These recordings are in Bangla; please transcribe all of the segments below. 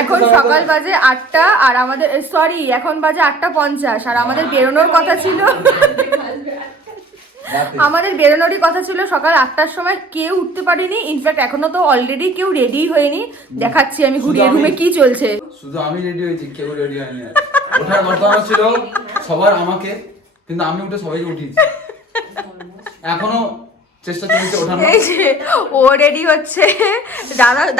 এখন সকাল বাজে 8টা আর আমাদের সরি এখন বাজে 8:50 আর আমাদের বেরোনোর কথা ছিল সকাল 8টার সময়। কেউ উঠতে পারেনি, ইনফ্যাক্ট এখনো তো অলরেডি কেউ রেডি হয়নি। দেখাচ্ছি আমি ঘুরিয়ে রুমে কি চলছে। শুধু আমি রেডি হয়েছি, কেউ রেডি হয়নি। ওঠার কথা ছিল সবার আমাকে, কিন্তু আমি উঠে সবাইকে উঠিয়েছি। এখনো চেষ্টা চলছে ওঠানো। এই যে ও রেডি হচ্ছে,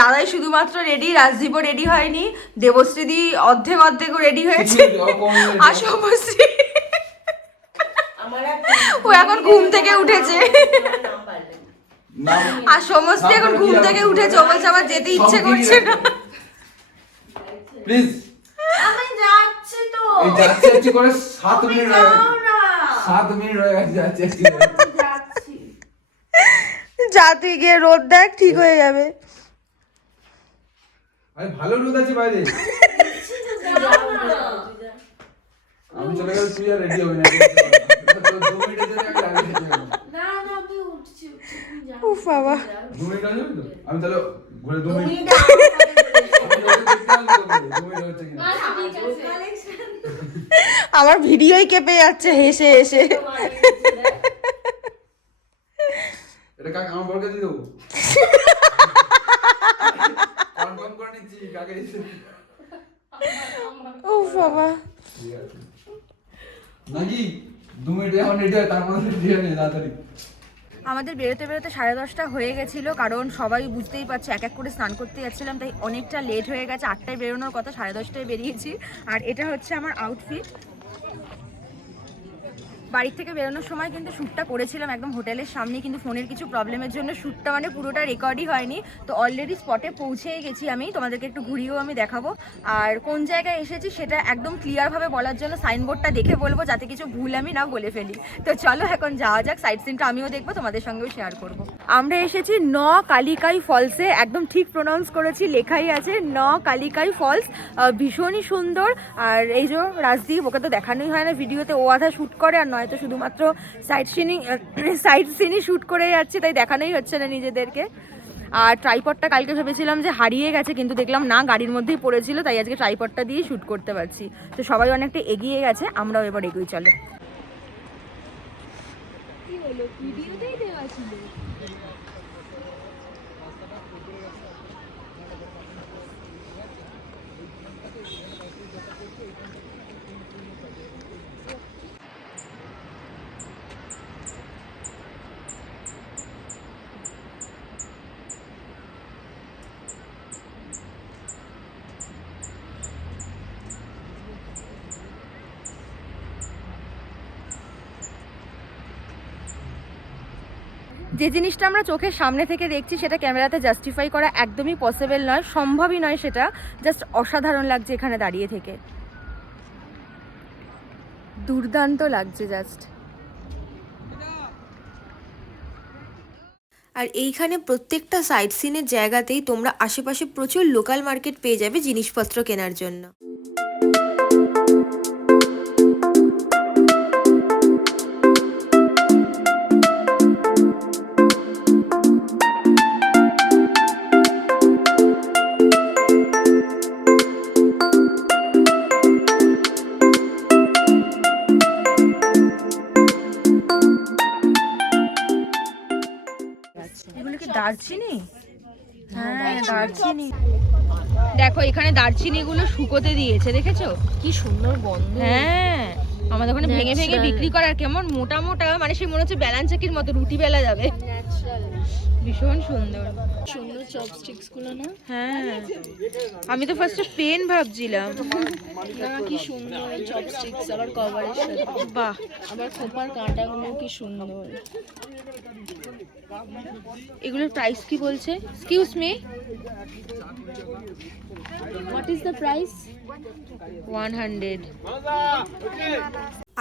দাদাই শুধুমাত্র রেডি, রাজদীপও রেডি হয়নি, দেবশ্রীদি অর্ধেক রেডি হয়েছে। আর সমশ্রী ও এখন ঘুম থেকে উঠেছে। আর সমস্ত এখন ঘুম থেকে উঠেছে, ও বলছে আমার যেতে ইচ্ছে করছে না। প্লিজ আমি যাচ্ছি তো। এই যাচ্ছি করে 7 মিনিট হয়ে গেছে। 7 মিনিট হয়ে গেছে যাচ্ছি। যা তুই গিয়ে রোদ দেখ, ঠিক হয়ে যাবে। আরে ভালো রোদ আছে বাইরে। আমি চলে গেলে তুই আর রেডি হবি না। 2 মিনিটের জন্য আমি আগে চলে যাব। না না আমি উঠছি উফ বাবা, 2 মিনিট হয়ে যাবে তো? আমি তাহলে ঘুরে 2 মিনিট। আমার ভিডিওই কেঁপে যাচ্ছে হেসে হেসে। এটা কাকে আমার বরকে দিয়ে দেবো? কনফার্ম করে নিচ্ছি কাকে দিতে। উফ বাবা, ঠিক আছে নাকি 2 মিনিট এখন রেডি হয়, তার মধ্যে রেডি হয় না তাড়াতাড়ি। আমাদের বেরোতে 10:30 হয়ে গেছিল, কারণ সবাই বুঝতেই পারছে এক এক করে স্নান করতে যাচ্ছিলাম, তাই অনেকটা লেট হয়ে গেছে। 8টায় বেরোনোর কথা, 10:30টায় বেরিয়েছি। আর এটা হচ্ছে আমার আউটফিট। বাড়ি থেকে বেরোনোর সময় কিন্তু শ্যুটটা করেছিলাম একদম হোটেলের সামনে, কিন্তু ফোনের কিছু প্রবলেমের জন্য শ্যুটটা মানে পুরোটা রেকর্ডই হয়নি। তো অলরেডি স্পটে পৌঁছেই গেছি আমি, তোমাদেরকে একটু ঘুরিয়েও আমি দেখাবো। আর কোন জায়গায় এসেছি সেটা একদম ক্লিয়ারভাবে বলার জন্য সাইনবোর্ডটা দেখে বলবো, যাতে কিছু ভুল আমি না বলে ফেলি। তো চলো এখন যাওয়া যাক, সাইট সিনটা আমিও দেখবো, তোমাদের সঙ্গেও শেয়ার করবো। আমরা এসেছি ন কালিকাই ফলসে, একদম ঠিক প্রোনাউন্স করেছি, লেখাই আছে ন কালিকাই ফলস। ভীষণই সুন্দর। আর এই যে রাজদীপ, ওকে তো দেখানোই হয় না ভিডিওতে, ও আধা শ্যুট করে আর নয়তো শুধুমাত্র সাইট সিনই শ্যুট করে যাচ্ছে, তাই দেখানোই হচ্ছে না নিজেদেরকে। আর ট্রাইপডটা কালকে ভেবেছিলাম যে হারিয়ে গেছে, কিন্তু দেখলাম না, গাড়ির মধ্যেই পড়েছিল, তাই আজকে ট্রাইপডটা দিয়ে শ্যুট করতে পারছি। তো সবাই অনেকটা এগিয়ে গেছে, আমরাও এবার এগোই, চলো। কি হলো, ভিডিওতেই দেওয়া ছিল। যে জিনিসটা আমরা চোখের সামনে থেকে দেখছি সেটা ক্যামেরাতে জাস্টিফাই করা একদমই পসিবল নয়, সম্ভবই নয় সেটা। জাস্ট অসাধারণ লাগছে এখানে দাঁড়িয়ে থেকে, দুর্দান্ত লাগছে জাস্ট। আর এইখানে প্রত্যেকটা সাইট সিনের জায়গাতেই তোমরা আশেপাশে প্রচুর লোকাল মার্কেট পেয়ে যাবে জিনিসপত্র কেনার জন্য। এগুলো কি দারচিনি? হ্যাঁ দারচিনি। দেখো এখানে দারচিনি গুলো শুকোতে দিয়েছে, দেখেছো কি সুন্দর গন্ধ। হ্যাঁ আমাদের ওখানে ভেঙে ভেঙে বিক্রি করার, কেমন মোটা মোটা, মানে সে মনে হচ্ছে বেলান চাকির মতো রুটি বেলা যাবে। ভীষণ সুন্দর সুন্দর চপস্টিক্স গুলো না? হ্যাঁ আমি তো ফার্স্টে পেন ভাবছিলাম। না কি সুন্দর চপস্টিক্স, আবার কভারের সাথে। বাহ, আবার খোপার কাঁটাগুলো কি সুন্দর। এগুলোর প্রাইস কি বলছে? Excuse me, what is the price? 100।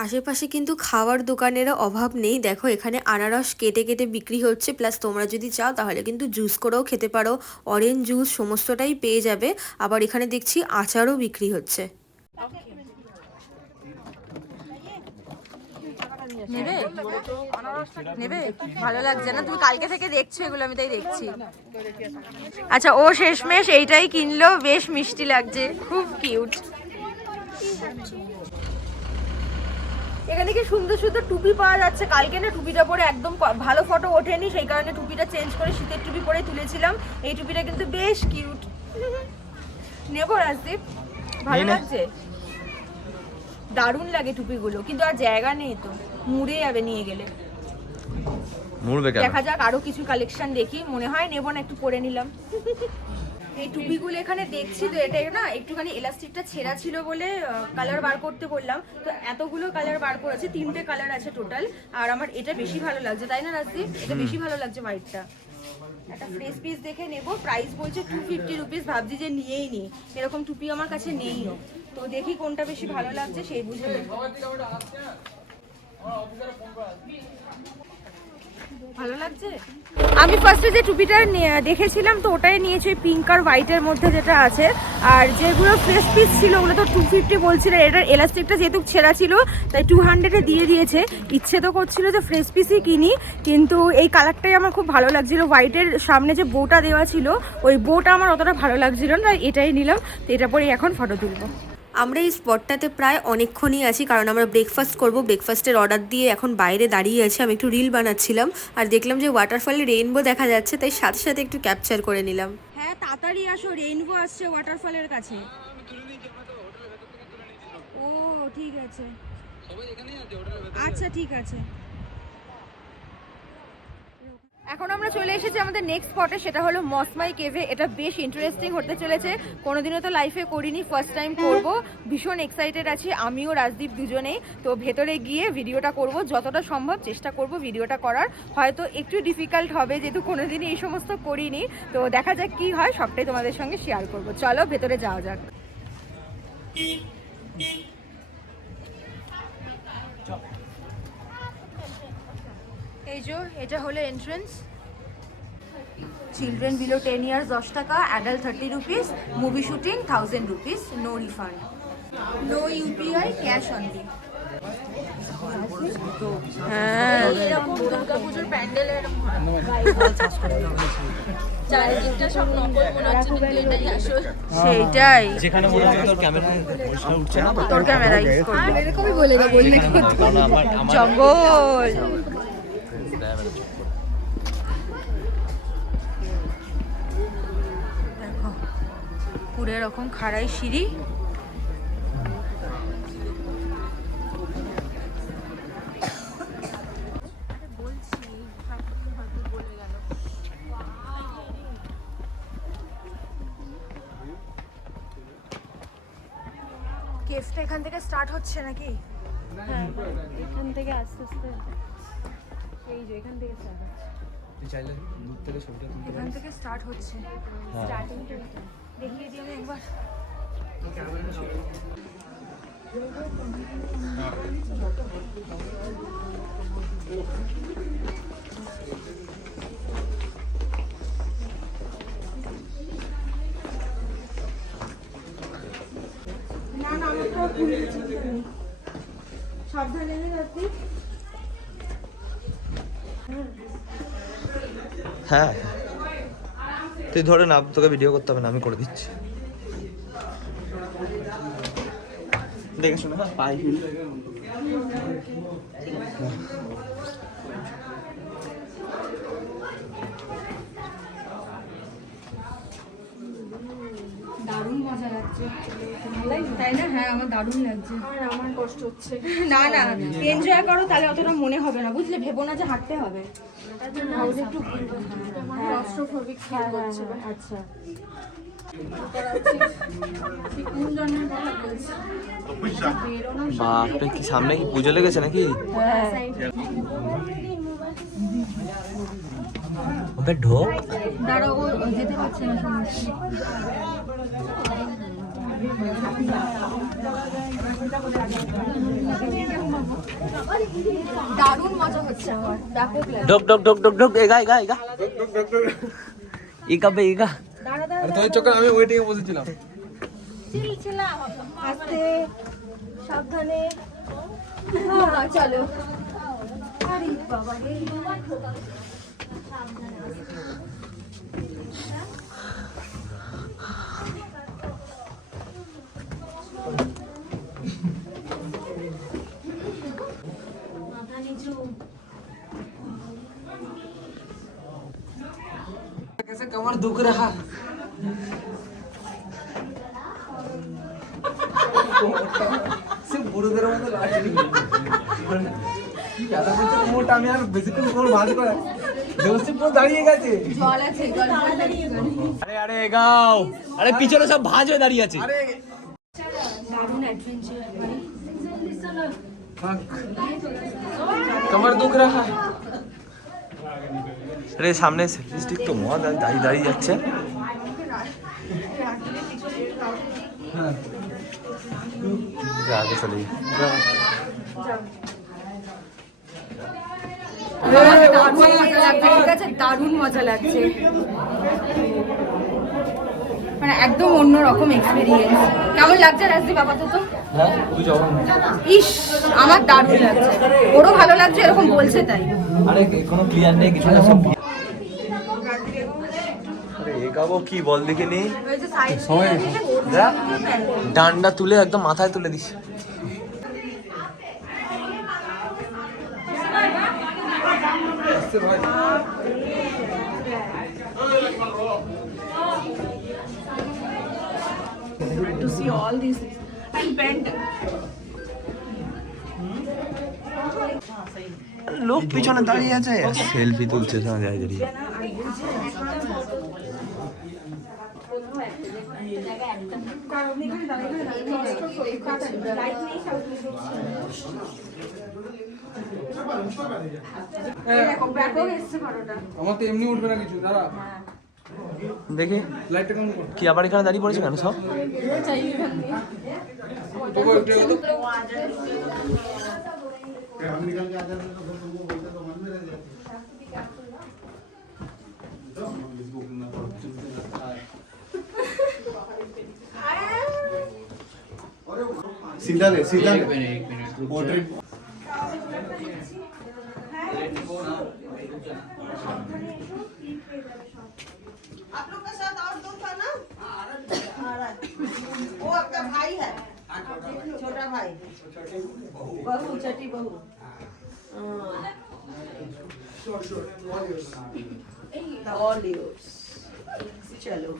আশেপাশে কিন্তু খাওয়ার দোকানেরও অভাব নেই। দেখো এখানে আনারস কেটে কেটে বিক্রি হচ্ছে, প্লাস তোমরা যদি চাও তাহলে কিন্তু জুস করেও খেতে পারো, অরেঞ্জ জুস সমস্তটাই পেয়ে যাবে। আবার এখানে দেখছি আচারও বিক্রি হচ্ছে। নেবে নেবে ভালো লাগছে না? তুমি কালকে থেকে দেখছো এগুলো, আমি তাই দেখছি। আচ্ছা, ও শেষমেশ এইটাই কিনলো, বেশ মিষ্টি লাগছে, খুব কিউট। এখানে কি সুন্দর সুন্দর টুপি পাওয়া যাচ্ছে। কালকে না টুপিটা পরে একদম ভালো ফটো ওঠেনি, সেই কারণে টুপিটা চেঞ্জ করে শীতের টুপি পরে তুলেছিলাম। এই টুপিটা কিন্তু বেশ কিউট। নেবো রাজদীপ? ভালো লাগছে, দারুণ লাগে টুপিগুলো, কিন্তু আর জায়গা নেই তো, মুড়ে যাবে নিয়ে গেলে। দেখা যাক, আরো কিছু কালেকশন দেখি, মনে হয় নেবো না, একটু পরে নিলাম। এই টুপিগুলো এখানে দেখছি তো, এটা না একটুখানি এলাস্টিকটা ছেঁড়া ছিল বলে কালার বার করতে বললাম, তো এতগুলো কালার বার করেছে, 3টে কালার আছে টোটাল। আর আমার এটা বেশি ভালো লাগছে, তাই না রাজদীপ? এটা বেশি ভালো লাগছে হোয়াইটটা। একটা ফ্রেশ পিস দেখে নেব। প্রাইস বলছে 250 রুপিস। ভাবছি যে নিয়েই নি, এরকম টুপি আমার কাছে নেইও, তো দেখি কোনটা বেশি ভালো লাগছে সেই বুঝে নেব। ভালো লাগছে। আমি ফার্স্টে যে টুপিটা দেখেছিলাম তো ওটাই নিয়েছি, পিঙ্ক আর হোয়াইটের মধ্যে যেটা আছে। আর যেগুলো ফ্রেশ পিস ছিল ওগুলো তো 250 বলছিল। এটার এলাস্টিকটা যেহেতু ছেঁড়া ছিল তাই 200-এ দিয়ে দিয়েছে। ইচ্ছে তো করছিল যে ফ্রেশ পিসই কিনি, কিন্তু এই কালারটাই আমার খুব ভালো লাগছিল। হোয়াইটের সামনে যে বোটা দেওয়া ছিল ওই বোটা আমার অতটা ভালো লাগছিল না, এটাই নিলাম। তো এটা পরে এখন ফটো তুলবো। আমরা এই স্পটটাতে প্রায় অনেকক্ষণই আছি, কারণ আমরা ব্রেকফাস্ট করব। ব্রেকফাস্টের অর্ডার দিয়ে এখন বাইরে দাঁড়িয়ে আছি। আমি একটু রিল বানাচ্ছিলাম আর দেখলাম যে ওয়াটারফলে রেইনবো দেখা যাচ্ছে, তাই সাথে সাথে একটু ক্যাপচার করে নিলাম। হ্যাঁ, তাড়াতাড়ি আসো, রেইনবো আসছে ওয়াটারফলের কাছে। ও ঠিক আছে, আচ্ছা ঠিক আছে। এখন আমরা চলে এসেছি আমাদের নেক্সট স্পটে, সেটা হলো মসমাই কেভে। এটা বেশ ইন্টারেস্টিং হতে চলেছে, কোনোদিনও তো লাইফে করিনি, ফার্স্ট টাইম করব। ভীষণ এক্সাইটেড আছি আমিও রাজদীপ দুজনেই। তো ভেতরে গিয়ে ভিডিওটা করব, যতটা সম্ভব চেষ্টা করব ভিডিওটা করার। হয়তো একটু ডিফিকাল্ট হবে যেহেতু কোনোদিনই এই সমস্ত করিনি, তো দেখা যাক কি হয়, সবটাই তোমাদের সঙ্গে শেয়ার করব। চলো ভেতরে যাওয়া যাক। এই যে এটা হলো এন্ট্রেন্স। চিলড্রেন বিলো 10 ইয়ার্স 10 টাকা, adult 30 rupees, movie shooting 1000 rupees, no refund, no UPI, cash only. হ্যাঁ, এরকম দুর্গাপুজোর প্যান্ডেল এরকম চারিদিকটা সব নকল মনে হচ্ছে, কিন্তু এটাই আসল। সেইটাই, যেখানে মনে হয় তোর ক্যামেরা উঠছে না, তোর ক্যামেরা ইউজ করব, এরকমই বলে জঙ্গল। দেখো পুরো এরকম খাড়াই সিঁড়ি। কেভটা এখান থেকে স্টার্ট হচ্ছে নাকি? হ্যাঁ, এখান থেকে আস্তে আস্তে, এই যে এখান থেকে স্টার্ট হচ্ছে। এখান থেকে স্টার্ট হচ্ছে, স্টার্টিংটা দেখিয়ে দিই আমি একবার। না না, আমার তো ভুলে গেছি, সাবধানে যাচ্ছি। হ্যাঁ, তুই ধরে না, তোকে ভিডিও করতে হবে না, আমি করে দিচ্ছি। দেখে শুনে, হ্যাঁ, পাই হিল। দারুণ মজা লাগছে, তাই না? হ্যাঁ, আমার দারুণ লাগছে। আর আমার কষ্ট হচ্ছে। না না, এনজয় করো, তাহলে অতটা মনে হবে না, বুঝলে? ভেবো না যে হাঁটতে হবে। একটু ক্লাস্ট্রোফোবিক ফিল করছে। আচ্ছা, বাপরে, কি সামনে কি পুজো লেগেছে নাকি? ওকে ঢোক। দাঁড়াও, ও যেতে পারছে না সমস্যা। দারুণ মজা হচ্ছে আমার, ব্যাপক লাগে। ঢোক ঢোক ঢোক ঢোক ঢোক, এগা এগা এগা, ইকা বে ইকা। তোর চক্কর আমি ওয়েটিং এ বসেছিলাম। আস্তে সাবধানে, চলো। कैसे कमर दुख रहा সে বুড়োদের মতো লাঠি কি কথা বলছো মোটা আমি আর বেশিক্ষণ কোন ভাজ করে দেবশ্রী পুরো দাঁড়িয়ে গেছে জল আছে জল আরে আরে এগাও আরে পিছনে সব ভাঁজ হয়ে দাঁড়িয়ে আছে দারুণ অ্যাডভেঞ্চার कमर दुख रहा है আরে সামনে সেলফি স্টিক তো মহা দাঁড়িয়ে দাঁড়িয়ে যাচ্ছে আগে চলে দারুণ মজা লাগছে মানে একদম অন্যরকম এক্সপিরিয়েন্স। কেমন লাগছে রাজদীপ আপাতত? ইস আমার দারুণ লাগছে, ওরও ভালো লাগছে এরকম বলছে তাই। আরে কোনো ক্লিয়ার নেই কিছু না সব আরে এগাবো কি বল দেখে নি ডান্ডা তুলে একদম মাথায় তুলে this To see all these things and bend. লোক পিছনে দাঁড়িয়ে আছে সেলফি তুলছে সঙ্গে দাঁড়িয়ে আমার তো এমনি উঠবে না কিছু দাঁড়া দেখি লাইটটা কেমন কর কি আবার এখানে দাঁড়িয়ে পড়েছে কেন সব তবু একটু सीधा ले पोर्ट्रेट आप लोग का साथ और दो था ना? वो आपका भाई है, छोटा भाई, बहू, छठी बहू। All yours. चलो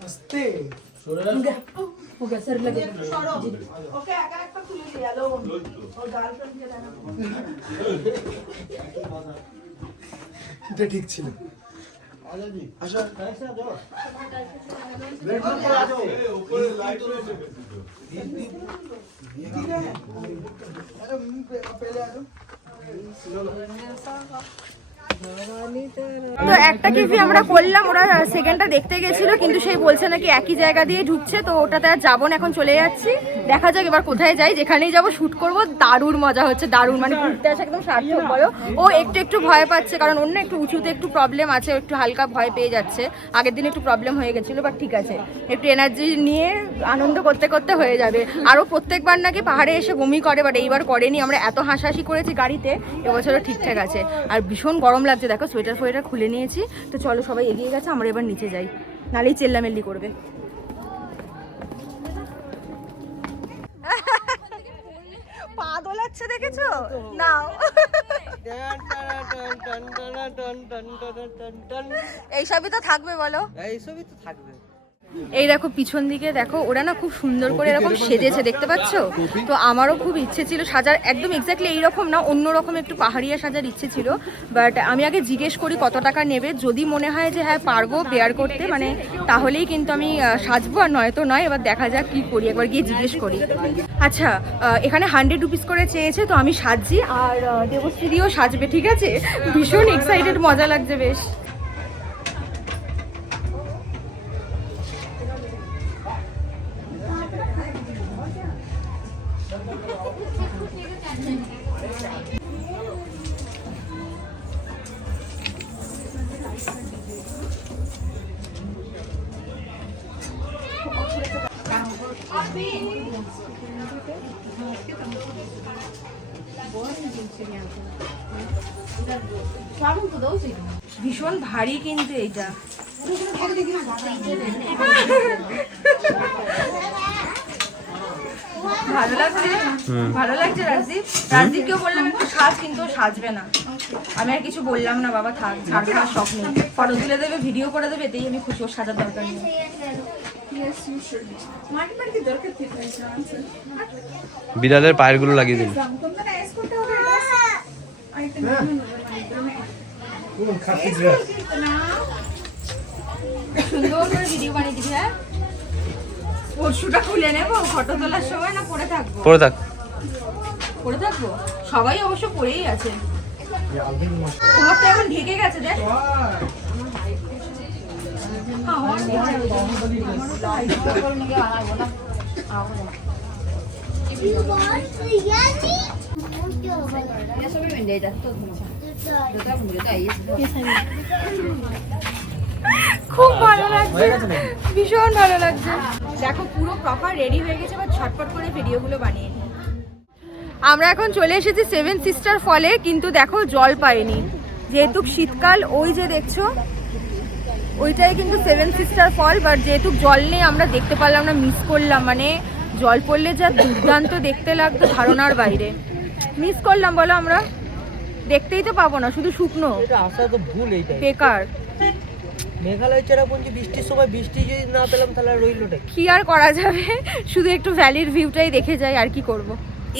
हंसते ओके आगे एक खुले लिया लो और गाल कर दिया था এটা ঠিক ছিল তো একটা কেভি আমরা করলাম, ওরা সেকেন্ডটা দেখতে গেছিল কিন্তু সেই বলছে নাকি একই জায়গা দিয়ে ঢুকছে, তো ওটাতে আর যাবো না, এখন চলে যাচ্ছি। দেখা যাক এবার কোথায় যাই, যেখানেই যাবো শ্যুট করবো। দারুণ মজা হচ্ছে, দারুণ মানে ঘুরতে আসা একদম সার্থক বলো। ও একটু একটু ভয় পাচ্ছে কারণ অন্য একটু উঁচুতে একটু প্রবলেম আছে, একটু হালকা ভয় পেয়ে যাচ্ছে। আগের দিন একটু প্রবলেম হয়ে গেছিলো, বাট ঠিক আছে, একটু এনার্জি নিয়ে আনন্দ করতে করতে হয়ে যাবে। আরও প্রত্যেকবার নাকি পাহাড়ে এসে বমি করে, বাট এইবার করেনি। আমরা এত হাসাহাসি করেছি গাড়িতে, এবছরও ঠিকঠাক আছে। আর ভীষণ গরম লাগছে, দেখো সোয়েটার ফোয়েটার খুলে নিয়েছি। তো চলো, সবাই এগিয়ে গেছে, আমরা এবার নিচে যাই, নালেই চেল্লামেল্লি করবে। পা দোলাচ্ছে দেখেছো? নাও, এইসবই তো থাকবে বলো, এইসবই তো থাকবে। এই দেখো পিছন দিকে দেখো, ওরা না খুব সুন্দর করে এরকম সেজেছে, দেখতে পাচ্ছ? তো আমারও খুব ইচ্ছে ছিল সাজার, একদম এক্স্যাক্টলি এইরকম না, অন্যরকম একটু পাহাড়িয়া সাজার ইচ্ছে ছিল। বাট আমি আগে জিজ্ঞেস করি কত টাকা নেবে, যদি মনে হয় যে হ্যাঁ পারবো বেয়ার করতে, মানে তাহলেই কিন্তু আমি সাজবো, আর নয়তো নয়। এবার দেখা যাক কি করি, একবার গিয়ে জিজ্ঞেস করি। আচ্ছা, এখানে 100 রুপিস করে চেয়েছে, তো আমি সাজছি আর দেবশ্রীদিও সাজবে, ঠিক আছে? ভীষণ এক্সাইটেড, মজা লাগছে বেশ। ভীষণ ভারী কিন্তু এটা। ভালো লাগছে, ভালো লাগছে রাজদীপ। রাজদীপকেও বললাম একটু সাজ, কিন্তু ও সাজবে না। আমি আর কিছু বললাম না, বাবা থাক, ঝাড় খাওয়ার শখ নেই। ফটো তুলে দেবে, ভিডিও করে দেবে, এতেই আমি খুশি। ওর সাজার দরকার নেই। বিড়ালের পায়ের গুলো লাগিয়ে দিল। সুন্দর করে ভিডিও বানিয়ে দিবি। হ্যাঁ, পরশুটা খুলে নেবো ফটো তোলার সময়, না পরে থাকবো? পরে থাক। পরে থাকবো, সবাই অবশ্য পরেই আছে। তোমার তো এখন ঢেকে গেছে। দেখ খুব ভালো লাগছে, ভীষণ ভালো লাগছে। দেখো পুরো প্রপার রেডি হয়ে গেছে, এবার ছটপট করে ভিডিওগুলো বানিয়ে নিই। আমরা এখন চলে এসেছি সেভেন সিস্টার ফলে, কিন্তু দেখো জল পাইনি যেহেতু শীতকাল। ওই যে দেখছো ওইটাই কিন্তু সেভেন সিস্টার ফল, বাট যেহেতু জল নেই আমরা দেখতে পারলাম না, মিস করলাম। মানে জল পড়লে যা দুর্দান্ত দেখতে লাগতো ধারণার বাইরে। মিস করলাম বলো, আমরা দেখতেই তো পাবো না, শুধু শুকনো। এটা আসা তো ভুল, এইটা বেকার। মেঘালয় চেরাপুঞ্জি বৃষ্টির সময় বৃষ্টি যদি না পেলাম তাহলে রইলটা কি আর করা যাবে, শুধু একটু ভ্যালির ভিউটাই দেখে যাই, আর কি করব।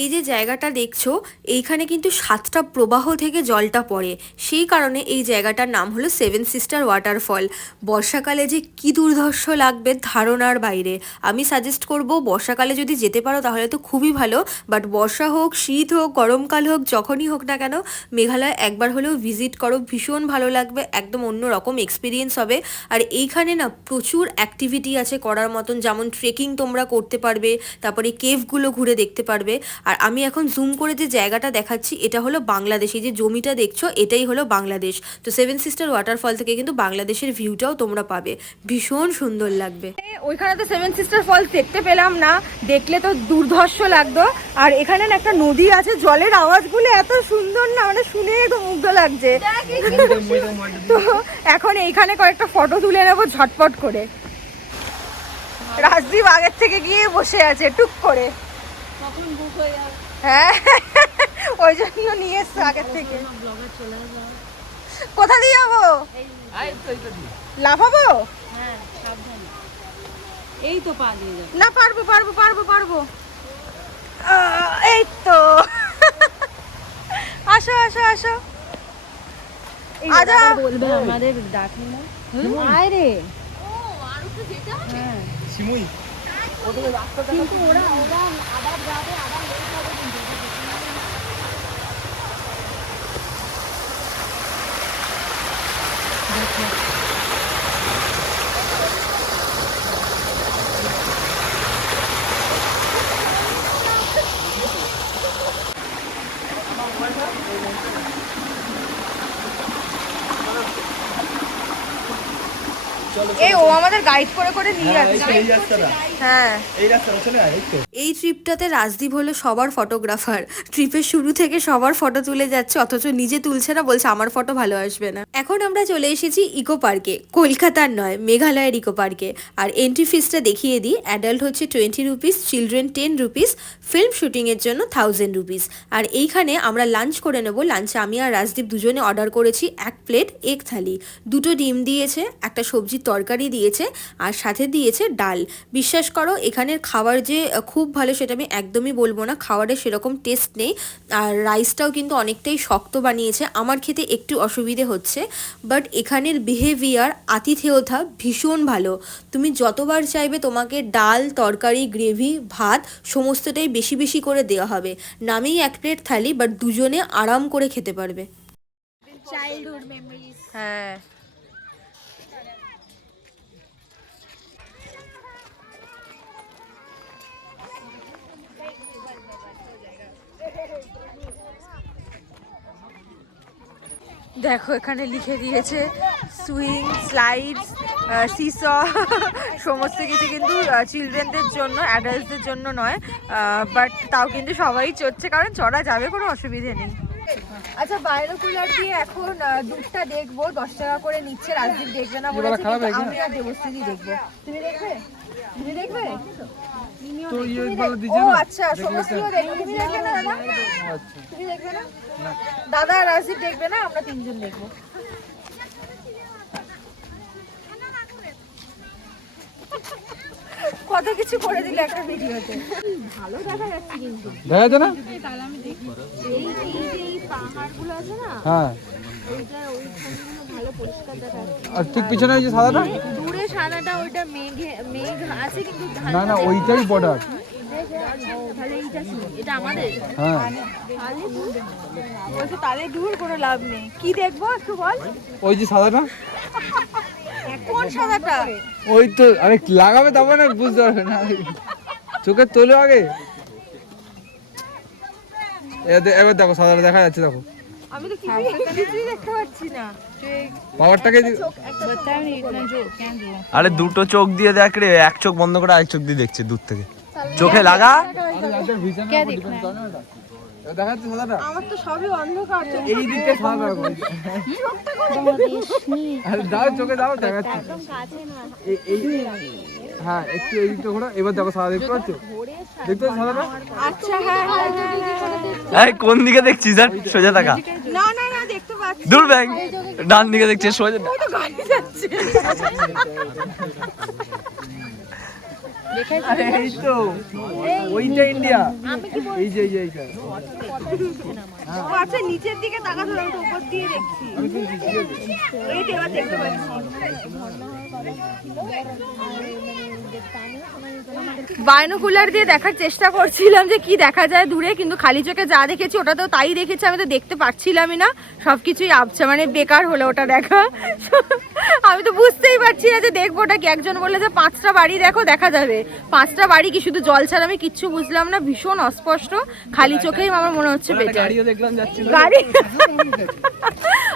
এই যে জায়গাটা দেখছো, এইখানে কিন্তু 7টা প্রবাহ থেকে জলটা পড়ে, সেই কারণে এই জায়গাটার নাম হলো সেভেন সিস্টার ওয়াটারফল। বর্ষাকালে যে কি দুর্ধর্ষ লাগবে ধারণার বাইরে। আমি সাজেস্ট করব বর্ষাকালে যদি যেতে পারো তাহলে তো খুবই ভালো, বাট বর্ষা হোক, শীত হোক, গরমকাল হোক, যখনই হোক না কেন মেঘালয় একবার হলেও ভিজিট করো, ভীষণ ভালো লাগবে, একদম অন্যরকম এক্সপিরিয়েন্স হবে। আর এইখানে না প্রচুর অ্যাক্টিভিটি আছে করার মতন, যেমন ট্রেকিং তোমরা করতে পারবে, তারপরে কেভগুলো ঘুরে দেখতে পারবে। আর আমি এখন জুম করে যে জায়গাটা দেখাচ্ছি এটা হলো বাংলাদেশ। এই যে জমিটা দেখছো এটাই হলো বাংলাদেশ। তো সেভেন সিস্টার ওয়াটারফল থেকে কিন্তু বাংলাদেশের ভিউটাও তোমরা পাবে, ভীষণ সুন্দর লাগবে। ওইখানে তো সেভেন সিস্টার ফলস দেখতে পেলাম না, দেখলে তো দুর্ধর্ষ লাগতো। আর এখানে না একটা নদী আছে, জলের আওয়াজগুলো এত সুন্দর না, মানে শুনে একদম মুগ্ধ লাগছে। তো এখন এইখানে কয়েকটা ফটো তুলে নেবো ঝটপট করে। রাজদীপ আগের থেকে গিয়ে বসে আছে টুক করে। হ্যাঁ, ওই জন্য নিয়ে এসছো আগের থেকে। কোথা দিয়ে যাবো? লাফাবো? এই তো পা দিয়ে যাবে। না, পারবো পারবো পারবো পারবো। এই তো আসো আসো আসো। আজা বলবে আমাদের ডাকি না। আয় রে। সিমুই কিন্তু ওরা আবার যাবে, আবার লেট হবে কিন্তু। এই ও আমাদের গাইড করে করে নিয়ে যাচ্ছে। হ্যাঁ, এই ট্রিপটাতে রাজদীপ হলো সবার ফটোগ্রাফার, ট্রিপের শুরু থেকে সবার ফটো তুলে যাচ্ছে, অথচ নিজে তুলছে না, বলছে আমার ফটো ভালো আসবে না। এখন আমরা চলে এসেছি ইকো পার্কে, কলকাতার নয় মেঘালয়ের ইকো পার্কে। আর এন্ট্রি ফিসটা দেখিয়ে দিই, অ্যাডাল্ট হচ্ছে 20 রুপিস, চিলড্রেন 10 রুপিস, ফিল্ম শুটিংয়ের জন্য 1000 রুপিস। আর এইখানে আমরা লাঞ্চ করে নেব। লাঞ্চে আমি আর রাজদীপ দুজনে অর্ডার করেছি 1 প্লেট এগ থালি, 2টো ডিম দিয়েছে, একটা সবজির তরকারি দিয়েছে, আর সাথে দিয়েছে ডাল। বিশ্বাস করো এখানের খাবার যে খুব ভালো সেটা আমি একদমই বলবো না, খাবারের সেরকম টেস্ট নেই। আর রাইসটাও কিন্তু অনেকটাই শক্ত বানিয়েছে, আমার খেতে একটু অসুবিধে হচ্ছে। বাট এখানের বিহেভিয়ার, আতিথেয়তা ভীষণ ভালো। তুমি যতবার চাইবে তোমাকে ডাল, তরকারি, গ্রেভি, ভাত সমস্তটাই বেশি বেশি করে দেওয়া হবে। নামেই 1 প্লেট থালি, বাট দুজনে আরাম করে খেতে পারবে। হ্যাঁ। দেখো এখানে লিখে দিয়েছে সুইং, স্লাইডস, সিস সমস্ত কিছু কিন্তু চিলড্রেনদের জন্য, অ্যাডাল্টসদের জন্য নয়, বাট তাও কিন্তু সবাই চড়ছে কারণ চড়া যাবে, কোনো অসুবিধে নেই। আচ্ছা, বাইনোকুলার দিয়ে এখন দুধটা দেখবো, 10 টাকা করে নিচ্ছে, রাজদীপ দেখবে না বলেছে, কিন্তু আমি আর দেবশ্রী দেখবো। তুমি দেখবে? তুমি দেখবে? তো ইয়েগুলো দিছে ও না। আচ্ছা, সমস্তিও দেখবে। তুমি দেখবে না দাদা? তুমি দেখবে না? দাদা আর রাজদীপ দেখবে না, আমরা 3 জন দেখবো। কত কিছু করে দিলে একটা ভিডিওতে। ভালো দেখা যাচ্ছে কিন্তু। দেখা যায় না? এই পাহাড়গুলো আছে না, হ্যাঁ। ওইটা ওইখানগুলো ভালো পরিষ্কার দেখা যাচ্ছে। আর ঠিক পিছনে ওই যে সাদাটা? দূরে সাদাটা ওইটা মেঘ আছে কিন্তু না না, ওইটাই বর্ডার। তাহলে এইটা কি? এটা আমাদের? হ্যাঁ। বলছে তাহলে দূর কোনো লাভ নেই। কি দেখবো একটু বল? ওই যে সাদাটা? কোন সাদাটা? ওই তো, আরে লাগাবে তবে না বুঝতে পারবে না, চোখে তোলো আগে। এবার দেখো সাদাটা দেখা যাচ্ছে, দেখো আমি তো কিছুই দেখতে পাচ্ছি না। পাওয়ারটাকে আরে দুটো চোখ দিয়ে দেখ রে, এক চোখ বন্ধ করে আরেক চোখ দিয়ে দেখছে দূর থেকে, চোখে লাগা। দেখা যাচ্ছে সাদাটা? আমার তো সবই অন্ধকার। এই দিকটা সাদা, আরে দাও চোখে দাও, দেখা যাচ্ছে। হ্যাঁ, একটু এই দিকটা ঘোরা, এবার দেখো সাদা দেখতে পাচ্ছ? দেখতে পাচ্ছ সাদাটা? আচ্ছা, হ্যাঁ, এই কোন দিকে দেখছিস? আর সোজা টাকা না না না, দেখতে পাচ্ছি। দূর ব্যাং, ডান দিকে দেখছিস সোজা। ওই তো গাড়ি যাচ্ছে। আরে এই তো, ওইটা ইন্ডিয়া। এই যে এইটা। ও আচ্ছা, নিচের দিকে তাকাতে হবে, তো উপর দিয়ে দেখছি। এই তো এবার দেখতে পাচ্ছি। বাইনোকুলার দিয়ে দেখার চেষ্টা করছিলাম যে কি দেখা যায় দূরে, কিন্তু খালি চোখে যা দেখেছি ওটা তো তাই দেখেছি, আমি তো দেখতে পাচ্ছিলামই না, সবকিছুই আবছা, মানে বেকার হলো ওটা দেখা। আমি তো বুঝতেই পারছি না যে দেখবো ওটা কি। একজন বললে যে 5টা বাড়ি দেখো, দেখা যাবে। 5টা বাড়ি কি শুধু জল ছাড়া? আমি কিচ্ছু বুঝলাম না, ভীষণ অস্পষ্ট, খালি চোখেই আমার মনে হচ্ছে বেটার। গাড়ি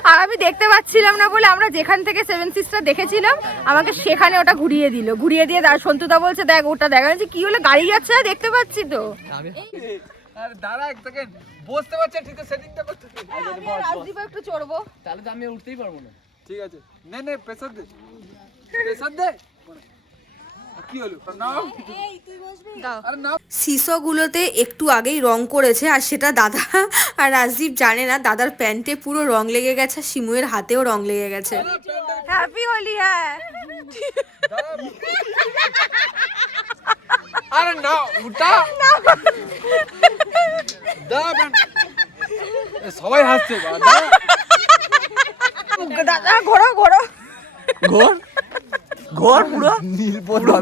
আর আমি দেখতে পাচ্ছিলাম না বলে আমরা যেখান থেকে 7 সিস্টার দেখেছিলাম আমাকে সেখানে ওটা ঘুরিয়ে দিল, ঘুরিয়ে দিয়ে সন্তুদা বলছে দেখ ওটা দেখা যাচ্ছে। কি হলো, গাড়ি যাচ্ছে, দেখতে পাচ্ছি তো। আরে দাঁড়া এক সেকেন্ড, বসতে পারছে ঠিক আছে, সেটিংটা করতে। রাজদীপ একটু চড়বো। তাহলে তো আমি উঠতেই পারবো না। ঠিক আছে, নে নে, প্রেসার দে, প্রেসার দে। কি হলো? নাও। আরে নাও। সিসোগুলোতে একটু আগেই রং করেছে, আর সেটা দাদা আর রাজদীপ জানে না। দাদার প্যান্টে পুরো রং লেগে গেছে, শিমুয়ের হাতেও রং লেগে গেছে। হ্যাপি হোলি। হ্যাঁ, আরে না, উঠা দাঁড়া, সবাই হাসছে। দাদা ঘোরো ঘোরো ঘোর ঘোর পুরো নীলপদ্মা।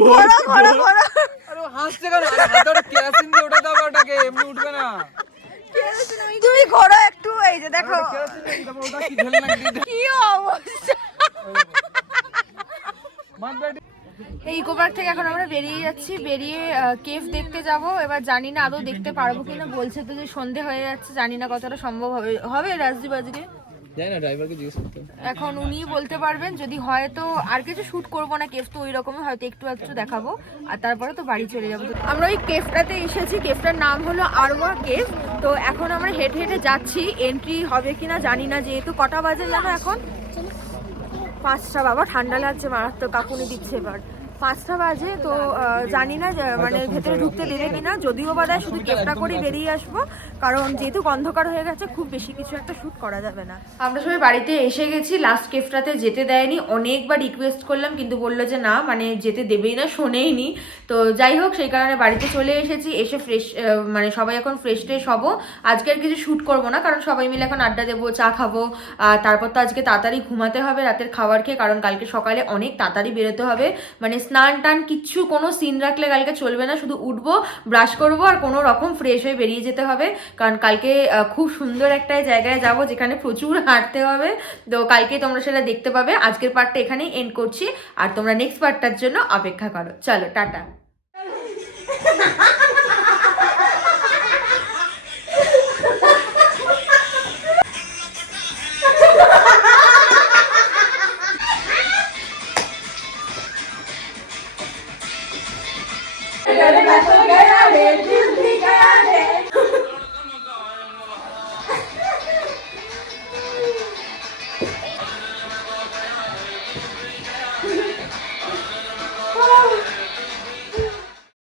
ঘোরো ঘোরো ঘোরো। আরে হাসছে কেন? আরে হাতে ওটা কেরোসিন দিয়ে ওটা দাও, ওটাকে এমনি উঠবে না। তুমি ঘোরো একটু, এই যে দেখো কেরোসিন দিয়ে দাও, ওটা কি ঢেলে লাগবে? কি অবস্থা। এই ইকো পার্ক থেকে এখন আমরা বেরিয়ে যাচ্ছি, বেরিয়ে কেভ দেখতে যাব। এবার জানি না আদৌ দেখতে পারবো কিনা, বলছে তো যে সন্ধে হয়ে যাচ্ছে, জানি না কতটা সম্ভব হবে রাজদীপ আজকে। জানি না, ড্রাইভারকে জিজ্ঞেস করতে হবে। এখন উনিই বলতে পারবেন, যদি হয় তো আর কিছু শুট করবো না, কেভ তো ওই রকমই, হয়তো একটু একটু দেখাবো, আর তারপরে তো বাড়ি চলে যাবো। আমরা ওই কেভটাতে এসেছি, কেভটার নাম হলো আরওয়া কেভ। তো এখন আমরা হেঁটে হেঁটে যাচ্ছি, এন্ট্রি হবে কিনা জানি না, যেহেতু কটা বাজে জানো এখন? 5টা। বাবা ঠান্ডা লাগছে মারাত্মক, কাকুনি দিচ্ছে এবার। 5টা বাজে, তো জানি না মানে ভেতরে ঢুকতে দেবে কিনা, যদিও বা দেয় শুধু কেভটা করে বেরিয়ে আসবো, কারণ যেহেতু অন্ধকার হয়ে গেছে খুব বেশি কিছু একটা শ্যুট করা যাবে না। আমরা সবাই বাড়িতে এসে গেছি, লাস্ট কেভটাতে যেতে দেয়নি, অনেকবার রিকোয়েস্ট করলাম কিন্তু বললো যে না, মানে যেতে দেবেই না, শোনেইনি। তো যাই হোক, সেই কারণে বাড়িতে চলে এসেছি, এসে ফ্রেশ, মানে সবাই এখন ফ্রেশ ট্রেশ হবো। আজকে আর কিছু শ্যুট করবো না, কারণ সবাই মিলে এখন আড্ডা দেবো, চা খাবো, তারপর তো আজকে তাড়াতাড়ি ঘুমাতে হবে রাতের খাবার খেয়ে, কারণ কালকে সকালে অনেক তাড়াতাড়ি বেরোতে হবে। মানে স্নান টান কিচ্ছু কোনো সিন রাখলে কালকে চলবে না, শুধু উঠবো, ব্রাশ করবো, আর কোনো রকম ফ্রেশ হয়ে বেরিয়ে যেতে হবে, কারণ কালকে খুব সুন্দর একটা জায়গায় যাব যেখানে প্রচুর হাঁটতে হবে। তো কালকে তোমরা সেটা দেখতে পাবে। আজকের পার্টটা এখানেই এন্ড করছি, আর তোমরা নেক্সট পার্টটার জন্য অপেক্ষা করো। চলো, টাটা। বাবা